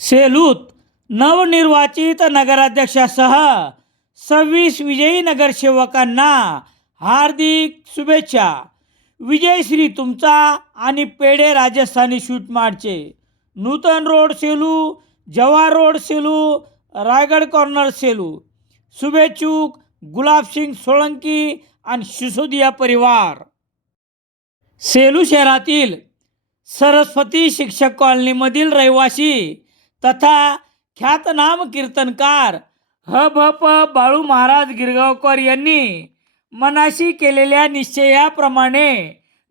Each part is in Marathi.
सेलूत नवनिर्वाचित नगराध्यक्षासह सव्वीस विजयी नगरसेवकांना हार्दिक शुभेच्छा. विजयश्री तुमचा आणि पेढे राजस्थानी शूट मारचे. Nutan road Selu Jawahar road Selu Raigad corner Selu. शुभेच्छुक Gulabsingh Solanki आणि सिसोदिया परिवार. सेलू शहरातील सरस्वती शिक्षक कॉलनीमधील रहिवासी तथा ख्यातनाम कीर्तनकार ह भ प बाळू महाराज गिरगावकर यांनी मनाशी केलेल्या निश्चयाप्रमाणे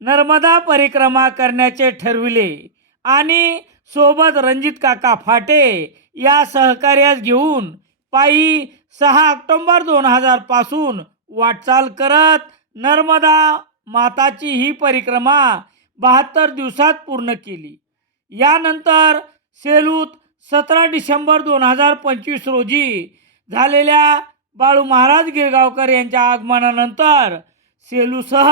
नर्मदा परिक्रमा करण्याचे ठरविले आणि सोबत रणजित काका फाटे या सहकार्यास घेऊन पायी सहा ऑक्टोंबर दोन हजारपासून वाटचाल करत नर्मदा माताची ही परिक्रमा बहात्तर दिवसात पूर्ण केली. यानंतर सेलूत सतरा डिसेंबर दोन हजार पंचवीस रोजी झालेल्या बाळू महाराज गिरगावकर यांच्या आगमनानंतर सेलूसह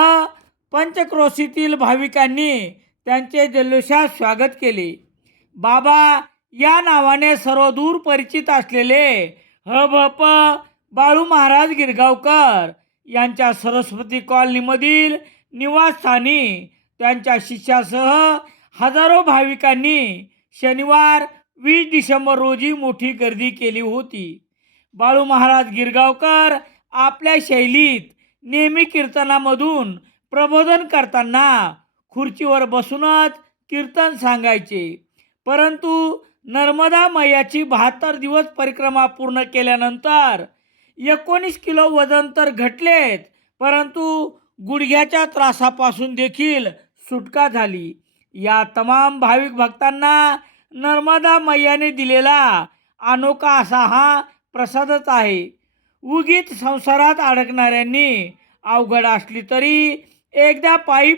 पंचक्रोशीतील भाविकांनी त्यांचे जल्लोषात स्वागत केले. बाबा या नावाने सर्वदूर परिचित असलेले ह भ प बाळू महाराज गिरगावकर यांच्या सरस्वती कॉलनीमधील निवासस्थानी त्यांच्या शिष्यासह हजारो भाविकांनी शनिवार वीस डिसेंबर रोजी मोठी गर्दी केली होती. बाळू महाराज गिरगावकर आपल्या शैलीत नेहमी कीर्तनामधून प्रबोधन करताना खुर्चीवर बसूनच कीर्तन सांगायचे. परंतु नर्मदा मैयाची बहात्तर दिवस परिक्रमा पूर्ण केल्यानंतर एकोणीस किलो वजन तर घटलेत परंतु गुडघ्याच्या त्रासापासून देखील सुटका झाली. या तमाम भाविक भक्तांना नर्मदा मैयाने दिलेला अनोखा असा हा प्रसादच आहे. उगीत संसारात अडकणाऱ्यांनी अवघड असली तरी एकदा पायी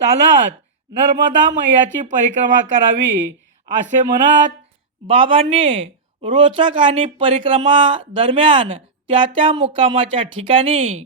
चालत नर्मदा मैयाची परिक्रमा करावी असे म्हणत बाबांनी रोचक आणि परिक्रमा दरम्यान त्या त्या मुक्कामाच्या ठिकाणी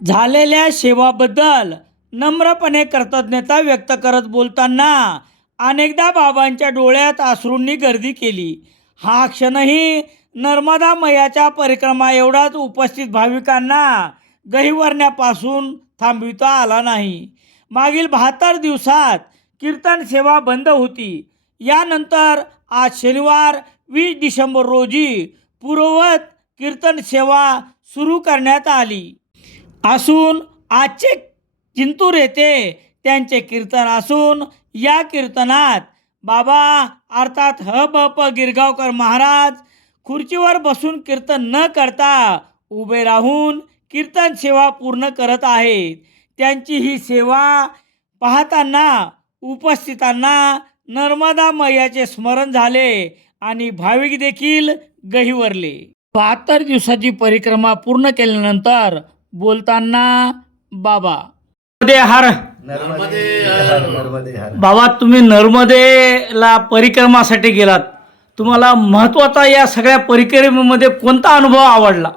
झालेल्या सेवाबद्दल नम्रपणे कृतज्ञता व्यक्त करत बोलताना अनेकदा बाबांच्या डोळ्यात अश्रूंनी गर्दी केली. हा क्षणही नर्मदा मयाच्या परिक्रमा एवढाच उपस्थित भाविकांना गहिवरण्यापासून थांबविता आला नाही. मागील बहात्तर दिवसात कीर्तन सेवा बंद होती. यानंतर आज शनिवार वीस डिसेंबर रोजी पूर्ववत कीर्तन सेवा सुरू करण्यात आली. असून आजचे चिंतूर येथे त्यांचे कीर्तन असून या कीर्तनात बाबा अर्थात ह ब प गिरगावकर महाराज खुर्चीवर बसून कीर्तन न करता उभे राहून कीर्तन सेवा पूर्ण करत आहेत. त्यांची ही सेवा पाहताना उपस्थितांना नर्मदा मैयाचे स्मरण झाले आणि भाविक देखील गहिवरले बहात्तर दिवसाची परिक्रमा पूर्ण केल्यानंतर बोलताना बाबा नर्मदे हर बाबा तुम्ही नर्मदेला परिक्रमासाठी गेलात. तुम्हाला महत्त्वाचा या सगळ्या परिक्रमेमध्ये कोणता अनुभव आवडला?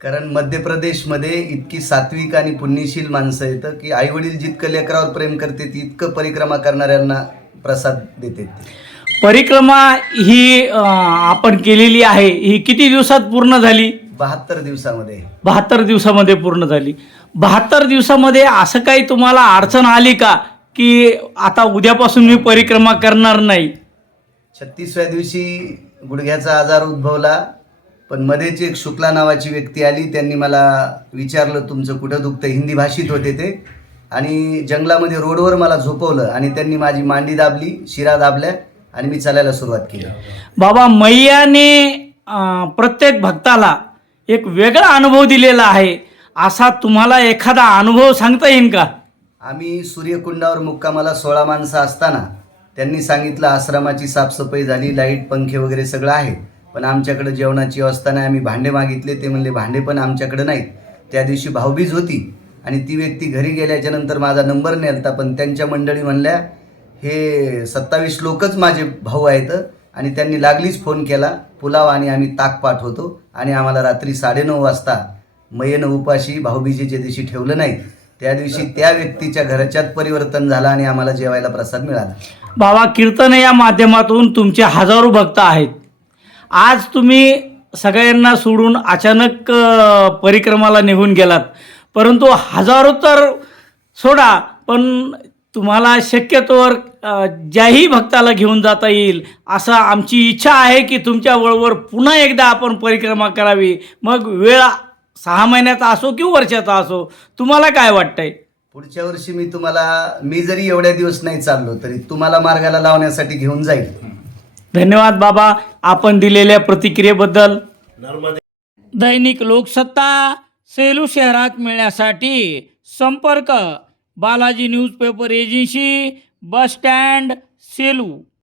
कारण मध्य प्रदेशमध्ये इतकी सात्विक आणि पुण्यशील माणसं येतं की आई वडील जितकं लेकरावर प्रेम करते इतकं परिक्रमा करणाऱ्यांना प्रसाद देते परिक्रमा ही आपण केलेली आहे. ही किती दिवसात पूर्ण झाली? बहात्तर दिवसामध्ये. बहात्तर दिवसामध्ये पूर्ण झाली. बहात्तर दिवसामध्ये असं काही तुम्हाला अडचण आली का? की आता उद्यापासून मी परिक्रमा करणार नाही. छत्तीसव्या दिवशी गुडघ्याचा आजार उद्भवला पण मध्येच एक शुक्ला नावाची व्यक्ती आली. त्यांनी मला विचारलं तुमचं कुठं दुखतं हिंदी भाषित होते ते. आणि जंगलामध्ये रोडवर मला झोपवलं आणि त्यांनी माझी मांडी दाबली शिरा दाबल्या आणि मी चालायला सुरुवात केली. बाबा मैयाने प्रत्येक भक्ताला एक वेगळा अनुभव दिलेला आहे. असा तुम्हाला एखादा अनुभव सांगता येईल का? आम्ही सूर्यकुंडावर मुक्कामाला सोळा माणसं असताना त्यांनी सांगितलं आश्रमाची साफसफाई झाली लाइट पंखे वगैरे सगळं आहे पण आमच्याकडे जेवणाची व्यवस्था नाही आम्ही भांडे मागितले ते म्हणले भांडे पण आमच्याकडे नाहीत. त्या दिवशी भाऊबीज होती आणि ती व्यक्ती घरी गेल्याच्यानंतर माझा नंबर नेलता पण त्यांच्या मंडळी म्हणल्या हे सत्तावीस लोकच माझे भाऊ आहेत आणि त्यांनी लागलीच फोन केला पुलाव आणि आम्ही ताक पाठवतो आणि आम्हाला रात्री साडेनऊ वाजता मयेनं उपाशी भाऊबीजेच्या दिवशी ठेवलं नाही त्या दिवशी त्या व्यक्तीच्या घराच्यात परिवर्तन झालं आणि आम्हाला जेवायला प्रसाद मिळाला. बाबा कीर्तन या माध्यमातून तुमचे हजारो भक्त आहेत. आज तुम्ही सगळ्यांना सोडून अचानक परिक्रमाला निघून गेलात. परंतु हजारो तर सोडा पण तुम्हाला शक्यतोवर ज्याही भक्ताला घेऊन जाता येईल असं आमची इच्छा आहे की तुमच्या वळवर पुन्हा एकदा आपण परिक्रमा करावी. मग वेळ सहा महिन्याचा असो किंवा वर्षाचा असो तुम्हाला काय वाटतंय? पुढच्या वर्षी मी तुम्हाला मी जरी एवढ्या दिवस नाही चाललो तरी तुम्हाला मार्गाला लावण्यासाठी घेऊन जाईल. धन्यवाद बाबा आपण दिलेल्या प्रतिक्रियेबद्दल. दैनिक लोकसत्ता सेलू शहरात मिळण्यासाठी संपर्क. Balaji newspaper agency bus stand Selu.